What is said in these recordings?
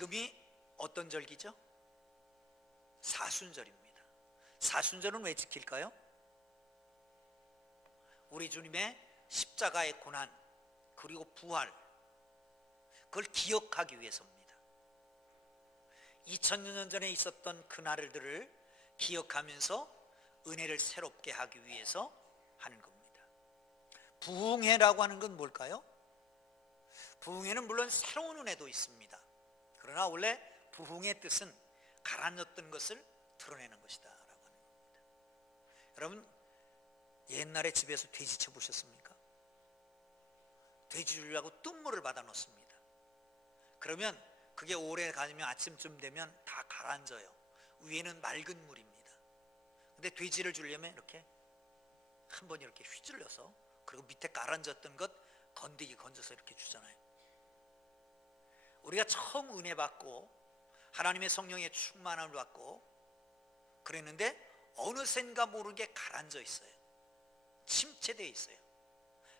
지금이 어떤 절기죠? 사순절입니다. 사순절은 왜 지킬까요? 우리 주님의 십자가의 고난 그리고 부활, 그걸 기억하기 위해서입니다. 2000년 전에 있었던 그 날들을 기억하면서 은혜를 새롭게 하기 위해서 하는 겁니다. 부흥회라고 하는 건 뭘까요? 부흥회는 물론 새로운 은혜도 있습니다. 그러나 원래 부흥의 뜻은 가라앉았던 것을 드러내는 것이다 라고 하는 겁니다. 여러분, 옛날에 집에서 돼지 쳐보셨습니까? 돼지 주려고 뜬물을 받아 놓습니다. 그러면 그게 오래 가면 아침쯤 되면 다 가라앉아요. 위에는 맑은 물입니다. 근데 돼지를 주려면 이렇게 한 번 이렇게 휘둘러서, 그리고 밑에 가라앉았던 것 건더기 건져서 이렇게 주잖아요. 우리가 처음 은혜 받고 하나님의 성령의 충만함을 받고 그랬는데 어느샌가 모르게 가라앉아 있어요. 침체되어 있어요.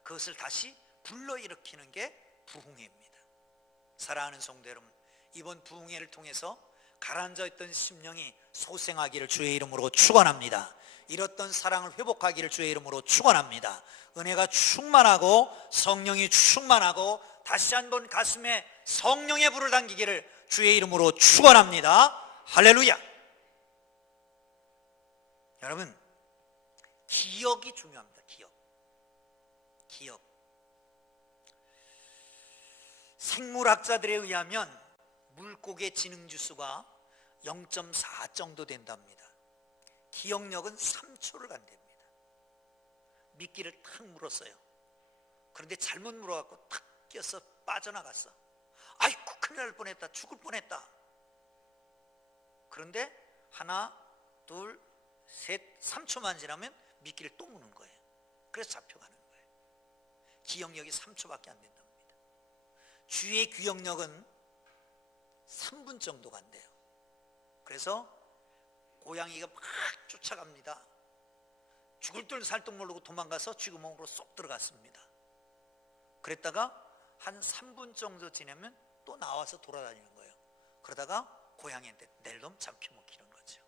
그것을 다시 불러일으키는 게 부흥회입니다. 사랑하는 성도 여러분, 이번 부흥회를 통해서 가라앉아 있던 심령이 소생하기를 주의 이름으로 축원합니다. 잃었던 사랑을 회복하기를 주의 이름으로 축원합니다. 은혜가 충만하고 성령이 충만하고 다시 한번 가슴에 성령의 불을 당기기를 주의 이름으로 축원합니다. 할렐루야. 여러분, 기억이 중요합니다. 기억. 생물학자들에 의하면 물고기의 지능지수가 0.4 정도 된답니다. 기억력은 3초를 간답니다. 미끼를 탁 물었어요. 그런데 잘못 물어갖고 탁 껴서 빠져나갔어. 아이고, 큰일 날 뻔했다, 죽을 뻔했다. 그런데 하나, 둘, 셋, 3초만 지나면 미끼를 또 무는 거예요. 그래서 잡혀가는 거예요. 기억력이 3초밖에 안 된답니다. 쥐의 기억력은 3분 정도 간대요. 그래서 고양이가 막 쫓아갑니다. 죽을 듯 살듯 모르고 도망가서 쥐구멍으로 쏙 들어갔습니다. 그랬다가 한 3분 정도 지나면 또 나와서 돌아다니는 거예요. 그러다가 고양이한테 낼 놈 잡혀먹히는 거죠.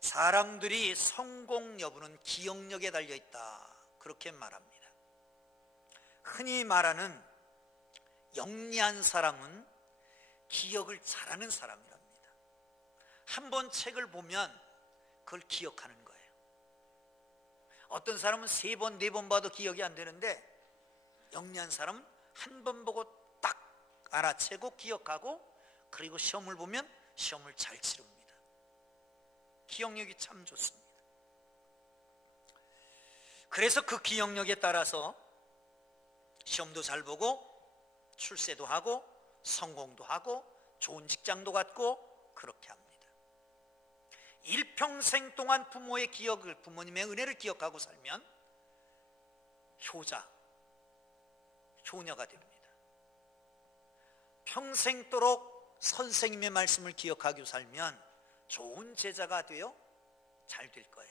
사람들이 성공 여부는 기억력에 달려있다, 그렇게 말합니다. 흔히 말하는 영리한 사람은 기억을 잘하는 사람이랍니다. 한 번 책을 보면 그걸 기억하는 거예요. 어떤 사람은 3번, 4번 봐도 기억이 안 되는데 영리한 사람은 한 번 보고 딱 알아채고 기억하고, 그리고 시험을 보면 시험을 잘 치릅니다. 기억력이 참 좋습니다. 그래서 그 기억력에 따라서 시험도 잘 보고 출세도 하고 성공도 하고 좋은 직장도 갖고 그렇게 합니다. 일평생 동안 부모의 기억을, 부모님의 은혜를 기억하고 살면 효녀가 됩니다. 평생도록 선생님의 말씀을 기억하고 살면 좋은 제자가 되어 잘 될 거예요.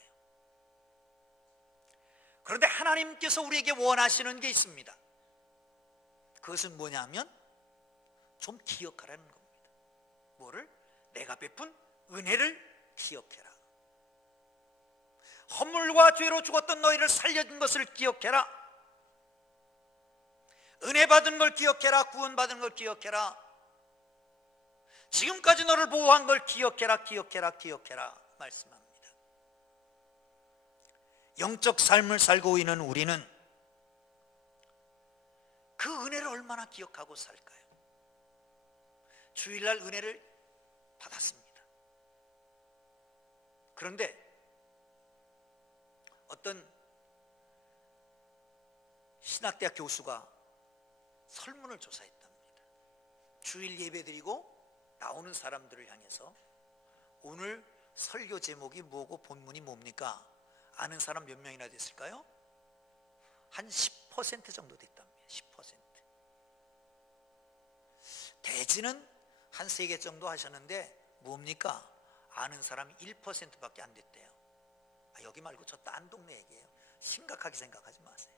그런데 하나님께서 우리에게 원하시는 게 있습니다. 그것은 뭐냐면 좀 기억하라는 겁니다. 뭐를? 내가 베푼 은혜를 기억해라. 허물과 죄로 죽었던 너희를 살려준 것을 기억해라. 은혜 받은 걸 기억해라. 구원받은 걸 기억해라. 지금까지 너를 보호한 걸 기억해라. 말씀합니다. 영적 삶을 살고 있는 우리는 그 은혜를 얼마나 기억하고 살까요? 주일날 은혜를 받았습니다. 그런데 어떤 신학대학 교수가 설문을 조사했답니다. 주일 예배 드리고 나오는 사람들을 향해서 오늘 설교 제목이 뭐고 본문이 뭡니까? 아는 사람 몇 명이나 됐을까요? 한 10% 정도 됐답니다. 10%. 대지는 한 3개 정도 하셨는데 뭡니까? 아는 사람이 1%밖에 안 됐대요. 여기 말고 저 딴 동네 얘기예요. 심각하게 생각하지 마세요.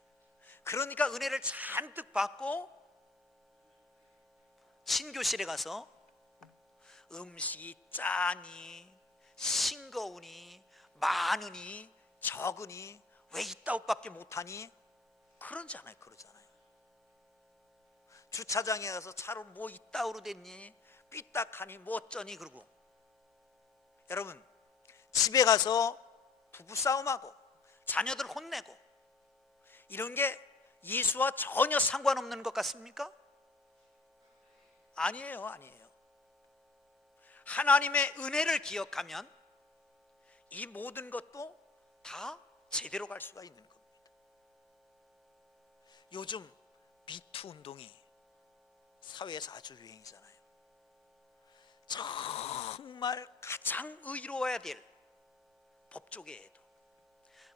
그러니까 은혜를 잔뜩 받고 친교실에 가서 음식이 짜니 싱거우니 많으니 적으니 왜 이따옷밖에 못하니 그러지 않아요. 그러잖아요. 주차장에 가서 차로 뭐 이따오로 됐니 삐딱하니 뭐 어쩌니 그러고, 여러분 집에 가서 부부싸움하고 자녀들 혼내고 이런 게 예수와 전혀 상관없는 것 같습니까? 아니에요. 아니에요. 하나님의 은혜를 기억하면 이 모든 것도 다 제대로 갈 수가 있는 겁니다. 요즘 미투 운동이 사회에서 아주 유행이잖아요. 정말 가장 의로워야 될 법조계에도,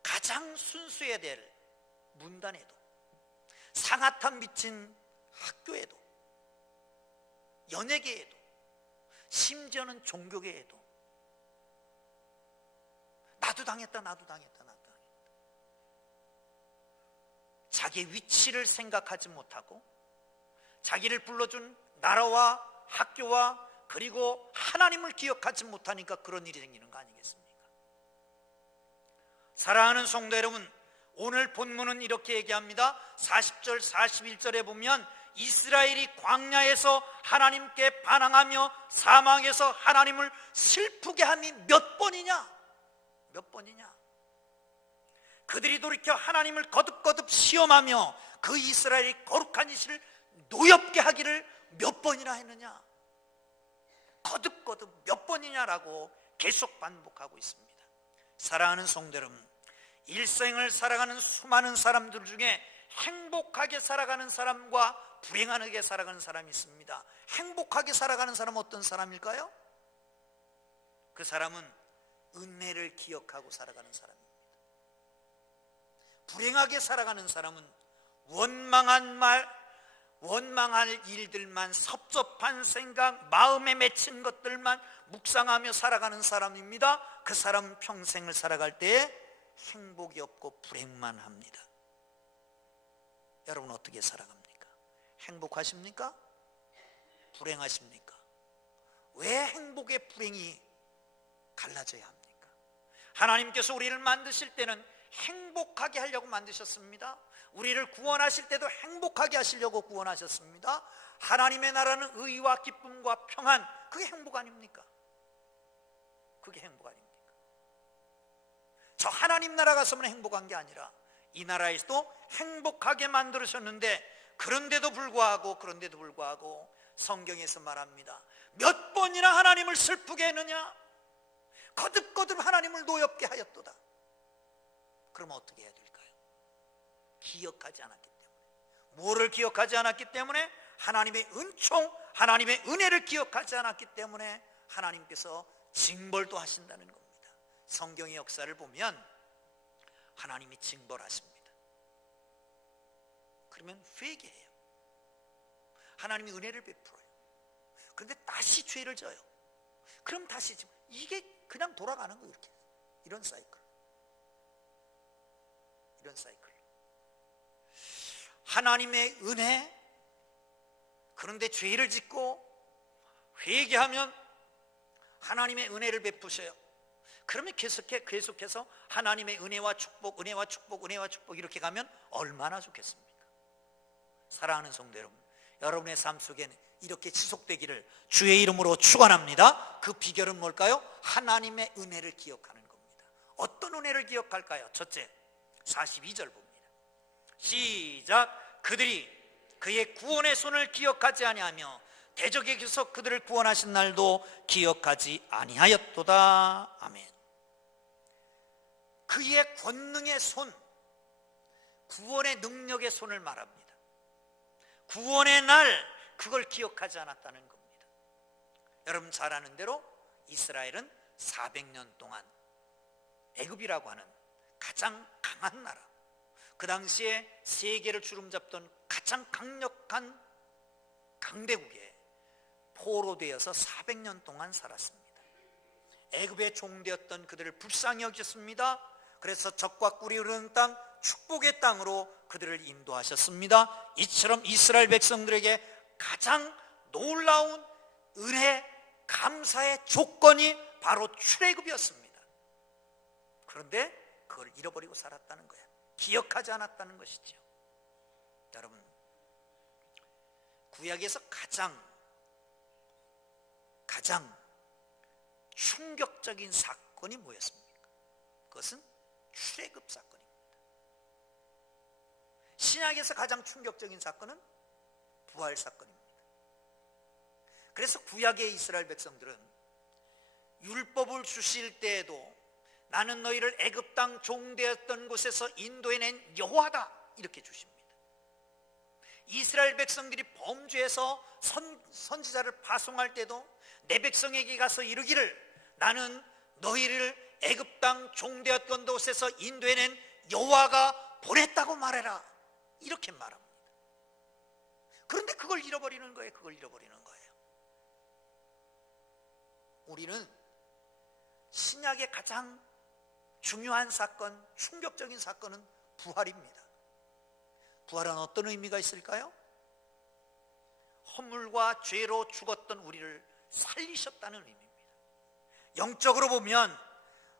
가장 순수해야 될 문단에도, 상아탕 미친 학교에도, 연예계에도, 심지어는 종교계에도 나도 당했다. 자기의 위치를 생각하지 못하고 자기를 불러준 나라와 학교와 그리고 하나님을 기억하지 못하니까 그런 일이 생기는 거 아니겠습니까? 사랑하는 성도 여러분, 오늘 본문은 이렇게 얘기합니다. 40절 41절에 보면 이스라엘이 광야에서 하나님께 반항하며 사망에서 하나님을 슬프게 함이 몇 번이냐? 몇 번이냐? 그들이 돌이켜 하나님을 거듭거듭 시험하며 그 이스라엘이 거룩한 이시를 노엽게 하기를 몇 번이나 했느냐? 거듭거듭 몇 번이냐라고 계속 반복하고 있습니다. 사랑하는 성도 여러분, 일생을 살아가는 수많은 사람들 중에 행복하게 살아가는 사람과 불행하게 살아가는 사람이 있습니다. 행복하게 살아가는 사람은 어떤 사람일까요? 그 사람은 은혜를 기억하고 살아가는 사람입니다. 불행하게 살아가는 사람은 원망할 일들만, 섭섭한 생각, 마음에 맺힌 것들만 묵상하며 살아가는 사람입니다. 그 사람은 평생을 살아갈 때 행복이 없고 불행만 합니다. 여러분 어떻게 살아갑니까? 행복하십니까? 불행하십니까? 왜 행복의 불행이 갈라져야 합니까? 하나님께서 우리를 만드실 때는 행복하게 하려고 만드셨습니다. 우리를 구원하실 때도 행복하게 하시려고 구원하셨습니다. 하나님의 나라는 의와 기쁨과 평안, 그게 행복 아닙니까? 그게 행복 아닙니까? 저 하나님 나라 가서만 행복한 게 아니라 이 나라에서도 행복하게 만들으셨는데, 그런데도 불구하고 성경에서 말합니다. 몇 번이나 하나님을 슬프게 했느냐? 거듭거듭 하나님을 노엽게 하였도다. 그러면 어떻게 해야 될까요? 기억하지 않았기 때문에. 뭐를 기억하지 않았기 때문에? 하나님의 은총, 하나님의 은혜를 기억하지 않았기 때문에 하나님께서 징벌도 하신다는 겁니다. 성경의 역사를 보면 하나님이 징벌하십니다. 그러면 회개해요. 하나님이 은혜를 베풀어요. 그런데 다시 죄를 져요. 그럼 다시 지금 이게 그냥 돌아가는 거예요. 이렇게. 이런 사이클. 하나님의 은혜, 그런데 죄를 짓고 회개하면 하나님의 은혜를 베푸셔요. 그러면 계속해서 하나님의 은혜와 축복 이렇게 가면 얼마나 좋겠습니까? 사랑하는 성도 여러분, 여러분의 삶 속에는 이렇게 지속되기를 주의 이름으로 축원합니다. 그 비결은 뭘까요? 하나님의 은혜를 기억하는 겁니다. 어떤 은혜를 기억할까요? 첫째, 42절 봅니다. 시작. 그들이 그의 구원의 손을 기억하지 아니하며 대적에게서 그들을 구원하신 날도 기억하지 아니하였도다. 아멘. 그의 권능의 손, 구원의 능력의 손을 말합니다. 구원의 날, 그걸 기억하지 않았다는 겁니다. 여러분 잘 아는 대로 이스라엘은 400년 동안 애굽이라고 하는 가장 강한 나라, 그 당시에 세계를 주름잡던 가장 강력한 강대국에 포로되어서 400년 동안 살았습니다. 애굽의 종되었던 그들을 불쌍히 여겼습니다. 그래서 젖과 꿀이 흐르는 땅, 축복의 땅으로 그들을 인도하셨습니다. 이처럼 이스라엘 백성들에게 가장 놀라운 은혜, 감사의 조건이 바로 출애굽이었습니다. 그런데 그걸 잃어버리고 살았다는 거예요. 기억하지 않았다는 것이죠. 여러분, 구약에서 가장 충격적인 사건이 뭐였습니까? 그것은 출애굽 사건입니다. 신약에서 가장 충격적인 사건은 부활 사건입니다. 그래서 구약의 이스라엘 백성들은 율법을 주실 때에도 나는 너희를 애굽 땅 종되었던 곳에서 인도해낸 여호와다 이렇게 주십니다. 이스라엘 백성들이 범죄해서 선지자를 파송할 때도 내 백성에게 가서 이르기를 나는 너희를 애굽 땅 종되었던 곳에서 인도해낸 여호와가 보냈다고 말해라 이렇게 말합니다. 그런데 그걸 잃어버리는 거예요. 우리는 신약의 가장 중요한 사건, 충격적인 사건은 부활입니다. 부활은 어떤 의미가 있을까요? 허물과 죄로 죽었던 우리를 살리셨다는 의미입니다. 영적으로 보면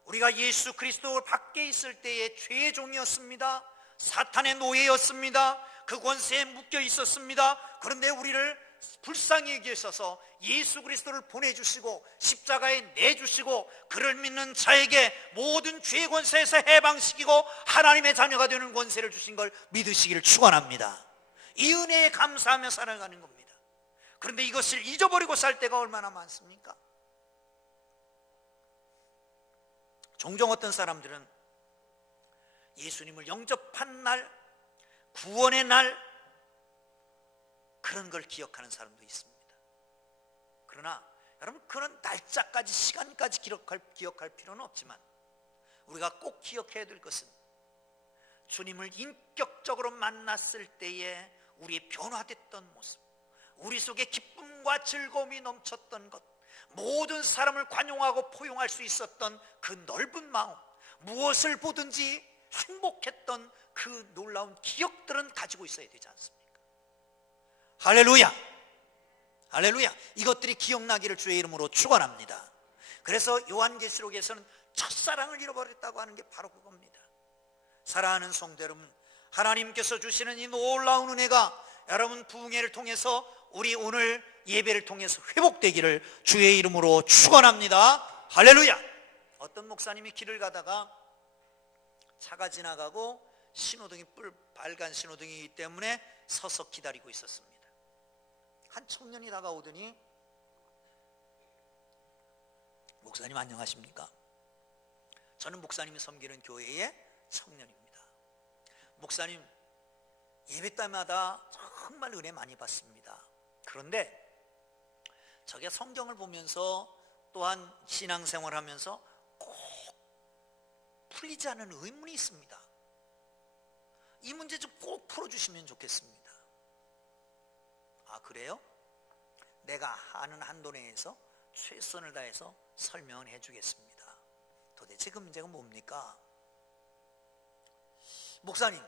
우리가 예수 그리스도 밖에 있을 때의 죄의 종이었습니다. 사탄의 노예였습니다. 그 권세에 묶여 있었습니다. 그런데 우리를 불쌍히 여기셔서 예수 그리스도를 보내주시고 십자가에 내주시고 그를 믿는 자에게 모든 죄의 권세에서 해방시키고 하나님의 자녀가 되는 권세를 주신 걸 믿으시기를 축원합니다. 이 은혜에 감사하며 살아가는 겁니다. 그런데 이것을 잊어버리고 살 때가 얼마나 많습니까? 종종 어떤 사람들은 예수님을 영접한 날, 구원의 날, 그런 걸 기억하는 사람도 있습니다. 그러나 여러분, 그런 날짜까지, 시간까지 기억할 필요는 없지만 우리가 꼭 기억해야 될 것은 주님을 인격적으로 만났을 때에 우리의 변화됐던 모습, 우리 속에 기쁨과 즐거움이 넘쳤던 것, 모든 사람을 관용하고 포용할 수 있었던 그 넓은 마음, 무엇을 보든지 행복했던 그 놀라운 기억들은 가지고 있어야 되지 않습니까? 할렐루야! 할렐루야! 이것들이 기억나기를 주의 이름으로 축원합니다. 그래서 요한계시록에서는 첫사랑을 잃어버렸다고 하는 게 바로 그겁니다. 사랑하는 성도 여러분, 하나님께서 주시는 이 놀라운 은혜가 여러분 부흥회를 통해서 우리 오늘 예배를 통해서 회복되기를 주의 이름으로 축원합니다. 할렐루야! 어떤 목사님이 길을 가다가 차가 지나가고 신호등이 빨간 신호등이기 때문에 서서 기다리고 있었습니다. 한 청년이 다가오더니 목사님 안녕하십니까? 저는 목사님이 섬기는 교회의 청년입니다. 목사님 예배 때마다 정말 은혜 많이 받습니다. 그런데 저게 성경을 보면서 또한 신앙생활을 하면서 꼭 풀리지 않은 의문이 있습니다. 이 문제 좀 꼭 풀어주시면 좋겠습니다. 아, 그래요? 내가 아는 한도 내에서 최선을 다해서 설명을 해주겠습니다. 도대체 그 문제가 뭡니까? 목사님,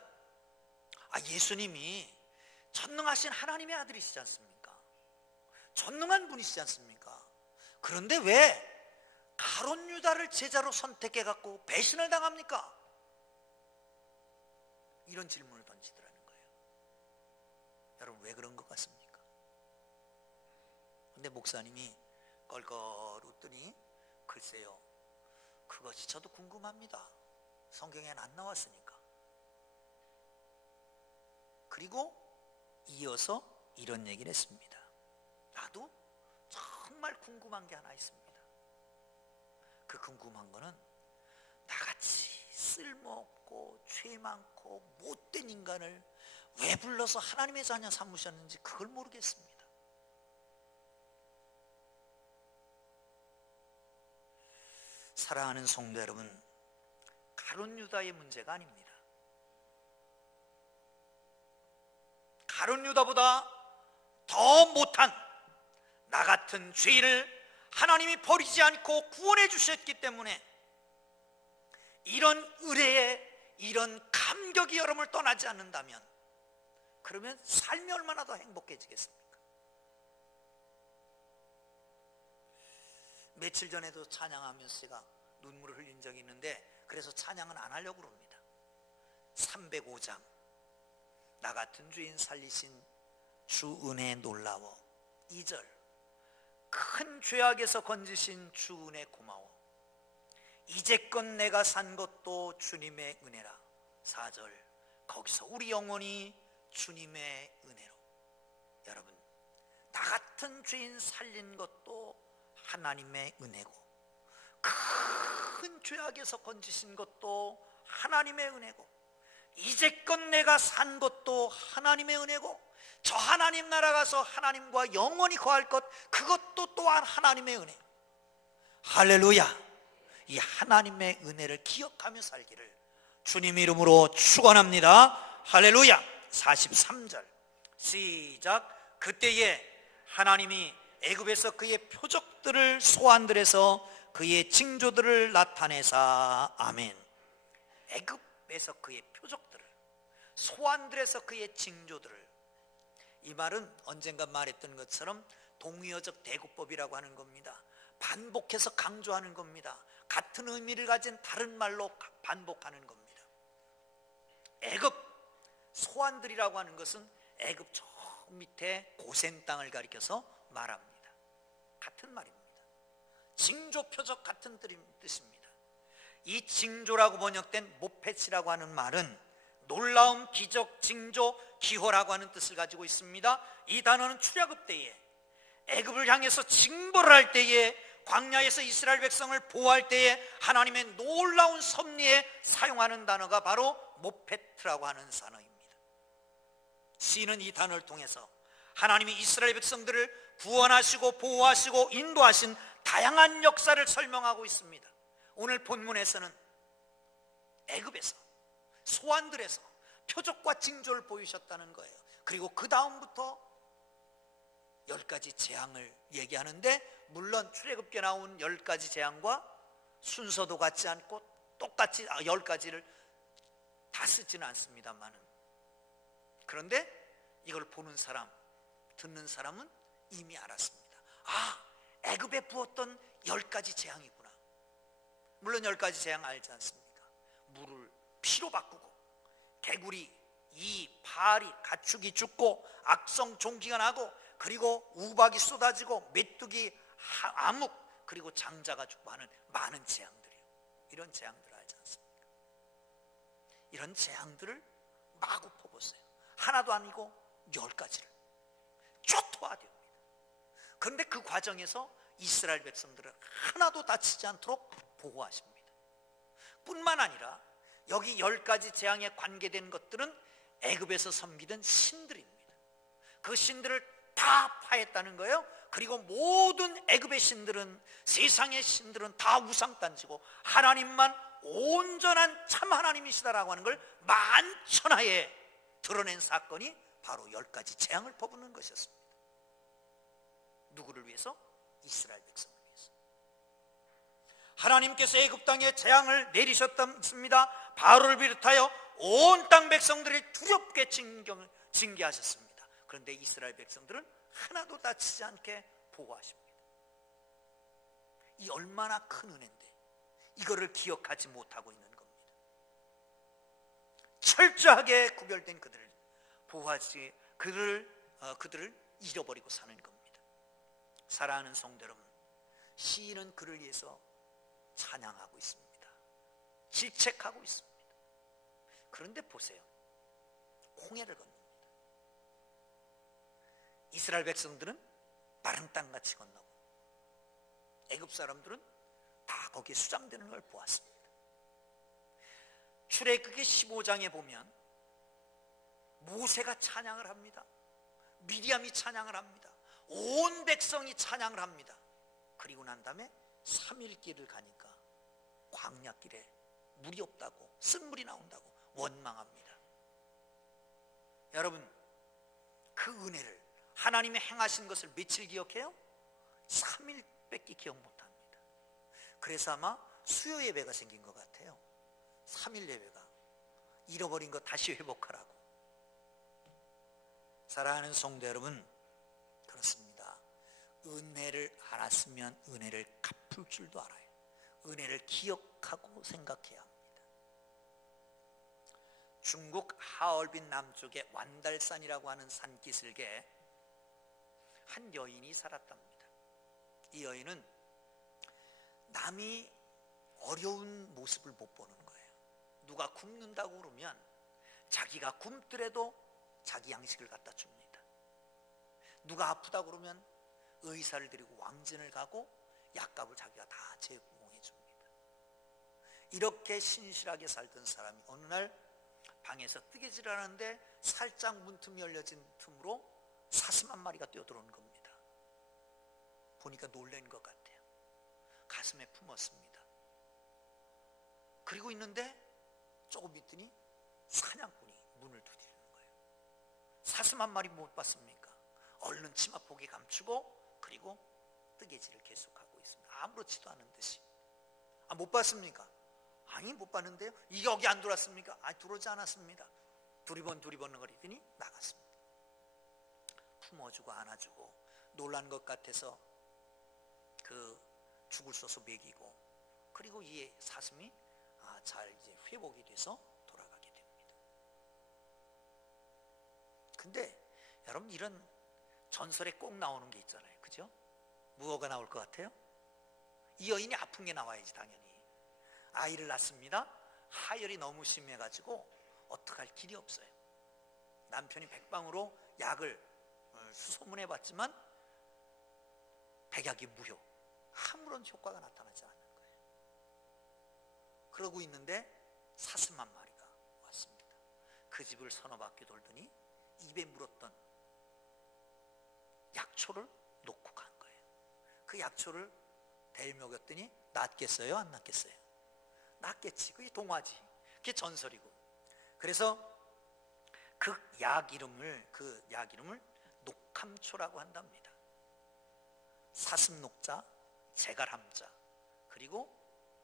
예수님이 전능하신 하나님의 아들이시지 않습니까? 전능한 분이시지 않습니까? 그런데 왜 가룟 유다를 제자로 선택해 갖고 배신을 당합니까? 이런 질문을 던지더라는 거예요. 여러분, 왜 그런 것 같습니까? 근데 목사님이 껄껄 웃더니 글쎄요, 그것이 저도 궁금합니다. 성경에는 안 나왔으니까. 그리고 이어서 이런 얘기를 했습니다. 나도 정말 궁금한 게 하나 있습니다. 그 궁금한 거는 나같이 쓸모없고 죄 많고 못된 인간을 왜 불러서 하나님의 자녀 삼으셨는지 그걸 모르겠습니다. 사랑하는 성도 여러분, 가룟 유다의 문제가 아닙니다. 가룟 유다보다 더 못한 나 같은 죄인을 하나님이 버리지 않고 구원해 주셨기 때문에 이런 은혜에 이런 감격이 여러분을 떠나지 않는다면 그러면 삶이 얼마나 더 행복해지겠습니까? 며칠 전에도 찬양하면서 제가 눈물을 흘린 적이 있는데, 그래서 찬양은 안 하려고 그럽니다. 305장, 나 같은 죄인 살리신 주 은혜 놀라워. 2절, 큰 죄악에서 건지신 주 은혜 고마워. 이제껏 내가 산 것도 주님의 은혜라. 4절, 거기서 우리 영혼이 주님의 은혜로. 여러분, 나 같은 죄인 살린 것도 하나님의 은혜고, 큰 죄악에서 건지신 것도 하나님의 은혜고, 이제껏 내가 산 것도 하나님의 은혜고, 저 하나님 나라 가서 하나님과 영원히 거할 것, 그것도 또한 하나님의 은혜. 할렐루야. 이 하나님의 은혜를 기억하며 살기를 주님 이름으로 축원합니다. 할렐루야. 43절 시작. 그때에 하나님이 애굽에서 그의 표적들을 소환들에서 그의 징조들을 나타내사. 아멘. 애굽에서 그의 표적들을, 소환들에서 그의 징조들을. 이 말은 언젠가 말했던 것처럼 동의어적 대구법이라고 하는 겁니다. 반복해서 강조하는 겁니다. 같은 의미를 가진 다른 말로 반복하는 겁니다. 애굽 소환들이라고 하는 것은 애굽 저 밑에 고센 땅을 가리켜서 말합니다. 같은 말입니다. 징조, 표적 같은 뜻입니다. 이 징조라고 번역된 모페치라고 하는 말은 놀라움, 기적, 징조, 기호라고 하는 뜻을 가지고 있습니다. 이 단어는 출애굽 때에 애굽을 향해서 징벌을 할 때에, 광야에서 이스라엘 백성을 보호할 때에 하나님의 놀라운 섭리에 사용하는 단어가 바로 모페트라고 하는 단어입니다. 시인은 이 단어를 통해서 하나님이 이스라엘 백성들을 구원하시고 보호하시고 인도하신 다양한 역사를 설명하고 있습니다. 오늘 본문에서는 애굽에서, 소환들에서 표적과 징조를 보이셨다는 거예요. 그리고 그 다음부터 10가지 재앙을 얘기하는데, 물론 출애굽기에 나온 10가지 재앙과 순서도 같지 않고 똑같이 10가지를 다 쓰지는 않습니다만은, 그런데 이걸 보는 사람, 듣는 사람은 이미 알았습니다. 아, 애굽에 부었던 10가지 재앙이구나. 물론 10가지 재앙 알지 않습니까? 물을 피로 바꾸고, 개구리, 이, 파리, 가축이 죽고, 악성 종기가 나고, 그리고 우박이 쏟아지고, 메뚜기, 암흑, 그리고 장자가 죽고 하는 많은 재앙들이에요. 이런 재앙들을 알지 않습니까? 이런 재앙들을 마구 퍼보세요. 하나도 아니고 10가지를 초토화됩니다. 그런데 그 과정에서 이스라엘 백성들을 하나도 다치지 않도록 보호하십니다. 뿐만 아니라 여기 10가지 재앙에 관계된 것들은 애굽에서 섬기던 신들입니다. 그 신들을 다 파했다는 거예요. 그리고 모든 애굽의 신들은, 세상의 신들은 다 우상단지고 하나님만 온전한 참 하나님이시다라고 하는 걸 만천하에 드러낸 사건이 바로 10가지 재앙을 퍼붓는 것이었습니다. 누구를 위해서? 이스라엘 백성을 위해서. 하나님께서 애굽 땅에 재앙을 내리셨습니다. 바로를 비롯하여 온 땅 백성들이 두렵게 징계하셨습니다. 그런데 이스라엘 백성들은 하나도 다치지 않게 보호하십니다. 이 얼마나 큰 은혜인데 이거를 기억하지 못하고 있는 겁니다. 철저하게 구별된 그들을 보호하지, 그들을 잃어버리고 사는 겁니다. 사랑하는 성도 여러분, 시인은 그를 위해서 찬양하고 있습니다. 질책하고 있습니다. 그런데 보세요, 홍해를 건넙니다. 이스라엘 백성들은 마른 땅같이 건너고, 애굽 사람들은 다 거기에 수장되는 걸 보았습니다. 출애굽기 15장에 보면 모세가 찬양을 합니다. 미리암이 찬양을 합니다. 온 백성이 찬양을 합니다. 그리고 난 다음에 3일 길을 가니까 광야길에 물이 없다고, 쓴물이 나온다고 원망합니다. 여러분, 그 은혜를, 하나님이 행하신 것을 며칠 기억해요? 3일밖에 기억 못합니다. 그래서 아마 수요 예배가 생긴 것 같아요. 3일 예배가. 잃어버린 거 다시 회복하라고. 사랑하는 성도 여러분, 그렇습니다. 은혜를 알았으면 은혜를 갚을 풀 줄도 알아요. 은혜를 기억하고 생각해야 합니다. 중국 하얼빈 남쪽의 완달산이라고 하는 산기슭에 한 여인이 살았답니다. 이 여인은 남이 어려운 모습을 못 보는 거예요. 누가 굶는다고 그러면 자기가 굶더라도 자기 양식을 갖다 줍니다. 누가 아프다고 그러면 의사를 데리고 왕진을 가고 약값을 자기가 다 제공해 줍니다. 이렇게 신실하게 살던 사람이 어느 날 방에서 뜨개질을 하는데 살짝 문틈이 열려진 틈으로 사슴 한 마리가 뛰어들어오는 겁니다. 보니까 놀란 것 같아요. 가슴에 품었습니다. 그리고 있는데 조금 있더니 사냥꾼이 문을 두드리는 거예요. 사슴 한 마리 못 봤습니까? 얼른 치마폭에 감추고 그리고 뜨개질을 계속하고 있습니다. 아무렇지도 않은 듯이. 못 봤습니까? 아니 못 봤는데요. 이 여기 안 들어왔습니까? 아니 들어오지 않았습니다. 두리번 거리더니 나갔습니다. 품어주고 안아주고 놀란 것 같아서 그 죽을 써서 먹이고 그리고 이 사슴이 잘 이제 회복이 돼서 돌아가게 됩니다. 근데 여러분 이런 전설에 꼭 나오는 게 있잖아요. 그죠? 무엇가 나올 것 같아요? 이 여인이 아픈 게 나와야지 당연히. 아이를 낳습니다. 하열이 너무 심해가지고 어떡할 길이 없어요. 남편이 백방으로 약을 수소문해 봤지만 백약이 무효. 아무런 효과가 나타나지 않는 거예요. 그러고 있는데 사슴 한 마리가 왔습니다. 그 집을 서너 바퀴 돌더니 입에 물었던 약초를 놓고 간 거예요. 그 약초를 대먹였더니 낫겠어요? 안 낫겠어요? 낫겠지. 그게 동화지. 그게 전설이고. 그래서 그 약 이름을 녹함초라고 한답니다. 사슴 녹자, 제갈 함자, 그리고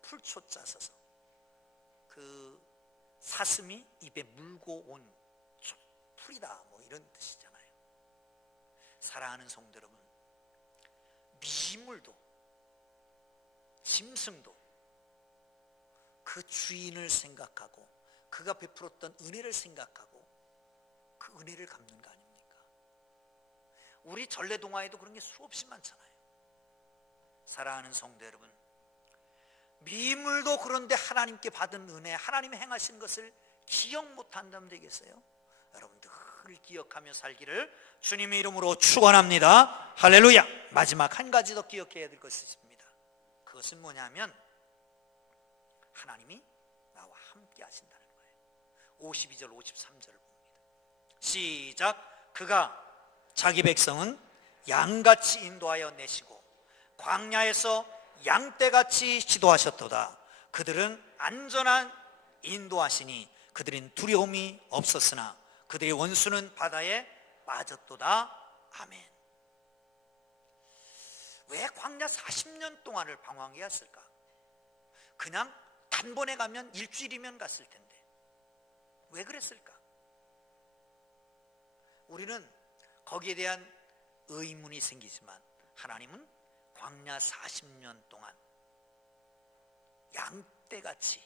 풀초자 써서 그 사슴이 입에 물고 온 풀이다 뭐 이런 뜻이잖아요. 사랑하는 성도 여러분, 미물도 짐승도 그 주인을 생각하고 그가 베풀었던 은혜를 생각하고 그 은혜를 갚는 거 아닙니까? 우리 전래동화에도 그런 게 수없이 많잖아요. 사랑하는 성도 여러분, 미물도 그런데 하나님께 받은 은혜, 하나님이 행하신 것을 기억 못한다면 되겠어요? 여러분 늘 기억하며 살기를 주님의 이름으로 축원합니다. 할렐루야. 마지막 한 가지 더 기억해야 될 것이 있습니다. 그것은 뭐냐면 하나님이 나와 함께 하신다는 거예요. 52절 53절을 봅니다. 시작. 그가 자기 백성은 양같이 인도하여 내시고 광야에서 양떼같이 지도하셨도다. 그들은 안전한 인도하시니 그들은 두려움이 없었으나 그들의 원수는 바다에 빠졌도다. 아멘. 왜 광야 40년 동안을 방황해 왔을까? 그냥 단번에 가면 일주일이면 갔을 텐데 왜 그랬을까? 우리는 거기에 대한 의문이 생기지만 하나님은 광야 40년 동안 양같이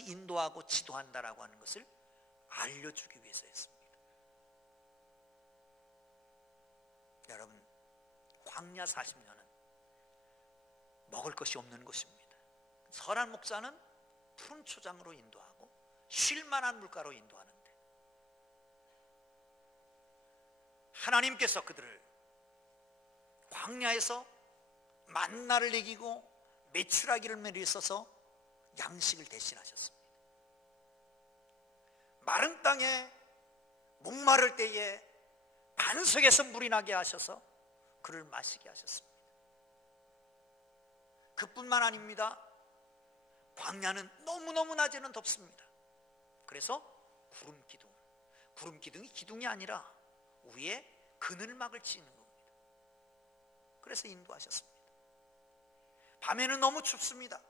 인도하고 지도한다라고 하는 것을 알려주기 위해서였습니다. 여러분, 광야 40년은 먹을 것이 없는 것입니다. 설한 목자는 푸른 초장으로 인도하고 쉴 만한 물가로 인도하는데 하나님께서 그들을 광야에서 만나를 먹이고 메추라기를 내리셔서 양식을 대신하셨습니다. 마른 땅에 목마를 때에 반석에서 물이 나게 하셔서 그를 마시게 하셨습니다. 그뿐만 아닙니다. 광야는 너무너무 낮에는 덥습니다. 그래서 구름 기둥이 기둥이 아니라 위에 그늘막을 치는 겁니다. 그래서 인도하셨습니다. 밤에는 너무 춥습니다.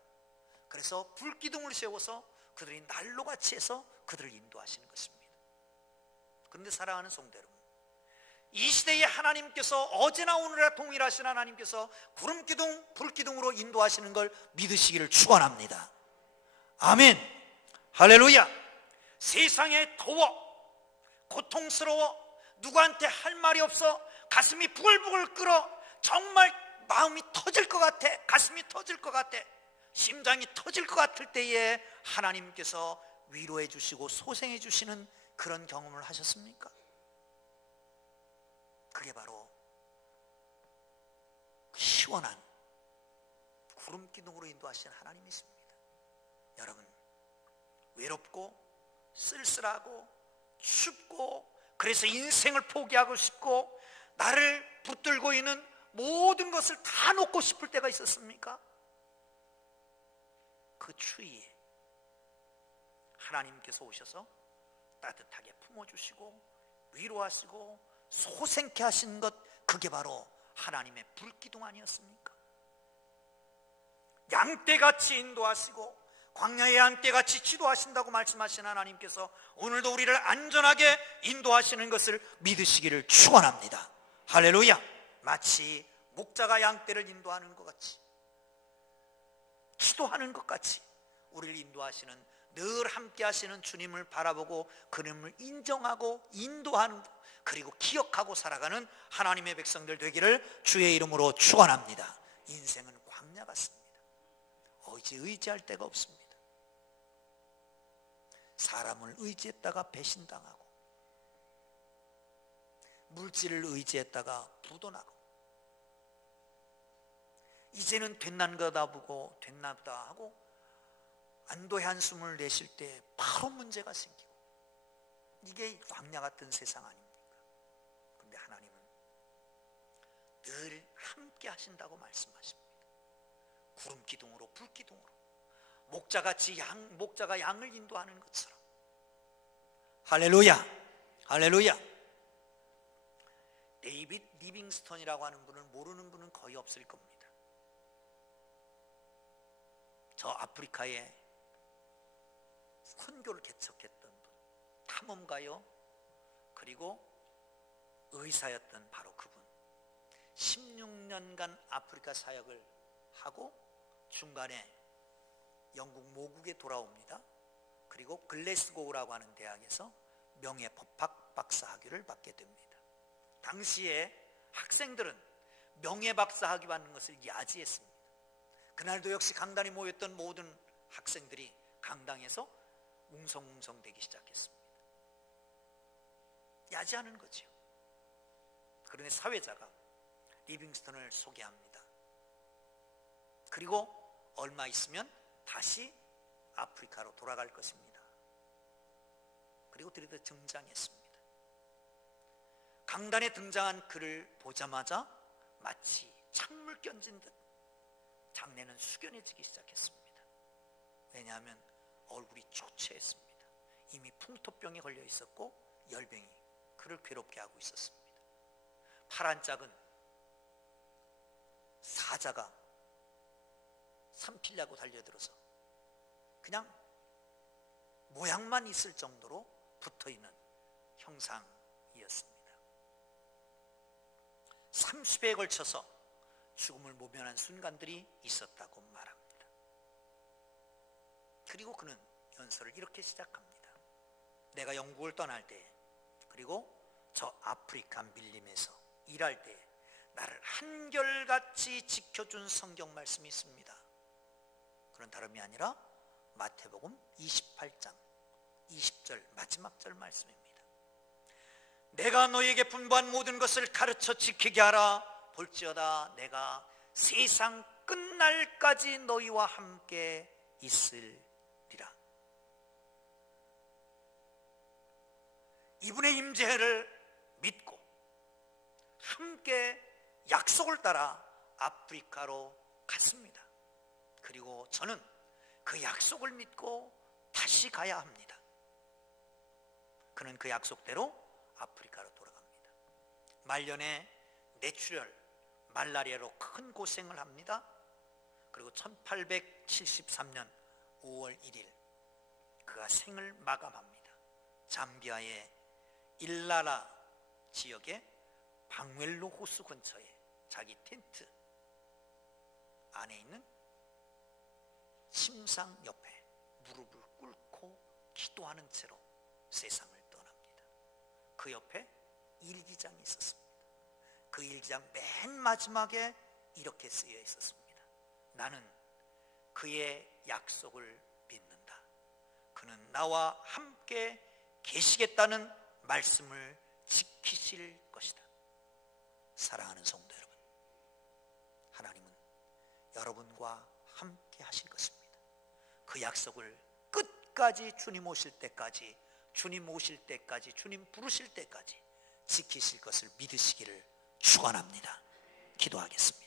그래서 불기둥을 세워서 그들이 난로같이 해서 그들을 인도하시는 것입니다. 그런데 사랑하는 성도 여러분, 이 시대에 하나님께서 어제나 오늘이나 동일하신 하나님께서 구름기둥 불기둥으로 인도하시는 걸 믿으시기를 축원합니다. 아멘. 할렐루야. 세상에 더워 고통스러워 누구한테 할 말이 없어 가슴이 부글부글 끓어 정말 마음이 터질 것 같아 가슴이 터질 것 같아 심장이 터질 것 같을 때에 하나님께서 위로해 주시고 소생해 주시는 그런 경험을 하셨습니까? 그게 바로 시원한 구름기둥으로 인도하시는 하나님이십니다. 여러분, 외롭고 쓸쓸하고 춥고 그래서 인생을 포기하고 싶고 나를 붙들고 있는 모든 것을 다 놓고 싶을 때가 있었습니까? 그 추위에 하나님께서 오셔서 따뜻하게 품어주시고 위로하시고 소생케 하신 것, 그게 바로 하나님의 불기둥 아니었습니까? 양떼같이 인도하시고 광야의 양떼같이 지도하신다고 말씀하신 하나님께서 오늘도 우리를 안전하게 인도하시는 것을 믿으시기를 축원합니다. 할렐루야. 마치 목자가 양떼를 인도하는 것 같이, 기도하는 것 같이 우리를 인도하시는, 늘 함께 하시는 주님을 바라보고 그님을 인정하고 인도하는, 그리고 기억하고 살아가는 하나님의 백성들 되기를 주의 이름으로 축원합니다. 인생은 광야 같습니다. 의지할 데가 없습니다. 사람을 의지했다가 배신당하고 물질을 의지했다가 부도나고 이제는 됐나 보고 됐나 보다 하고 안도의 한숨을 내쉴 때 바로 문제가 생기고, 이게 광야 같은 세상 아닙니까? 그런데 하나님은 늘 함께 하신다고 말씀하십니다. 구름기둥으로 불기둥으로 목자같이 목자가 양을 인도하는 것처럼. 할렐루야. 할렐루야. 데이빗 리빙스턴이라고 하는 분을 모르는 분은 거의 없을 겁니다. 저 아프리카에 선교를 개척했던 분, 탐험가요 그리고 의사였던 바로 그분. 16년간 아프리카 사역을 하고 중간에 영국 모국에 돌아옵니다. 그리고 글래스고우라고 하는 대학에서 명예법학 박사 학위를 받게 됩니다. 당시에 학생들은 명예박사 학위 받는 것을 야지했습니다. 그날도 역시 강단에 모였던 모든 학생들이 강당에서 웅성웅성 되기 시작했습니다. 야지하는 거죠. 그런데 사회자가 리빙스턴을 소개합니다. 그리고 얼마 있으면 다시 아프리카로 돌아갈 것입니다. 그리고 드디어 등장했습니다. 강단에 등장한 그를 보자마자 마치 찬물 견진 듯 장내는 숙연해지기 시작했습니다. 왜냐하면 얼굴이 초췌했습니다. 이미 풍토병에 걸려 있었고 열병이 그를 괴롭게 하고 있었습니다. 파란 짝은 사자가 산필려고 달려들어서 그냥 모양만 있을 정도로 붙어있는 형상이었습니다. 30회에 걸쳐서 죽음을 모면한 순간들이 있었다고 말합니다. 그리고 그는 연설을 이렇게 시작합니다. 내가 영국을 떠날 때, 그리고 저 아프리카 밀림에서 일할 때 나를 한결같이 지켜준 성경 말씀이 있습니다. 그런 다름이 아니라 마태복음 28장 20절 마지막 절 말씀입니다. 내가 너에게 분부한 모든 것을 가르쳐 지키게 하라. 볼지어다 내가 세상 끝날까지 너희와 함께 있으리라. 이분의 임재를 믿고 함께 약속을 따라 아프리카로 갔습니다. 그리고 저는 그 약속을 믿고 다시 가야 합니다. 그는 그 약속대로 아프리카로 돌아갑니다. 말년에 뇌출혈, 말라리아로 큰 고생을 합니다. 그리고 1873년 5월 1일 그가 생을 마감합니다. 잠비아의 일라라 지역의 방웰로 호수 근처에 자기 텐트 안에 있는 침상 옆에 무릎을 꿇고 기도하는 채로 세상을 떠납니다. 그 옆에 일기장이 있었습니다. 그 일기장 맨 마지막에 이렇게 쓰여 있었습니다. 나는 그의 약속을 믿는다. 그는 나와 함께 계시겠다는 말씀을 지키실 것이다. 사랑하는 성도 여러분, 하나님은 여러분과 함께 하실 것입니다. 그 약속을 끝까지 주님 오실 때까지, 주님 오실 때까지, 주님 부르실 때까지 지키실 것을 믿으시기를 축원합니다. 기도하겠습니다.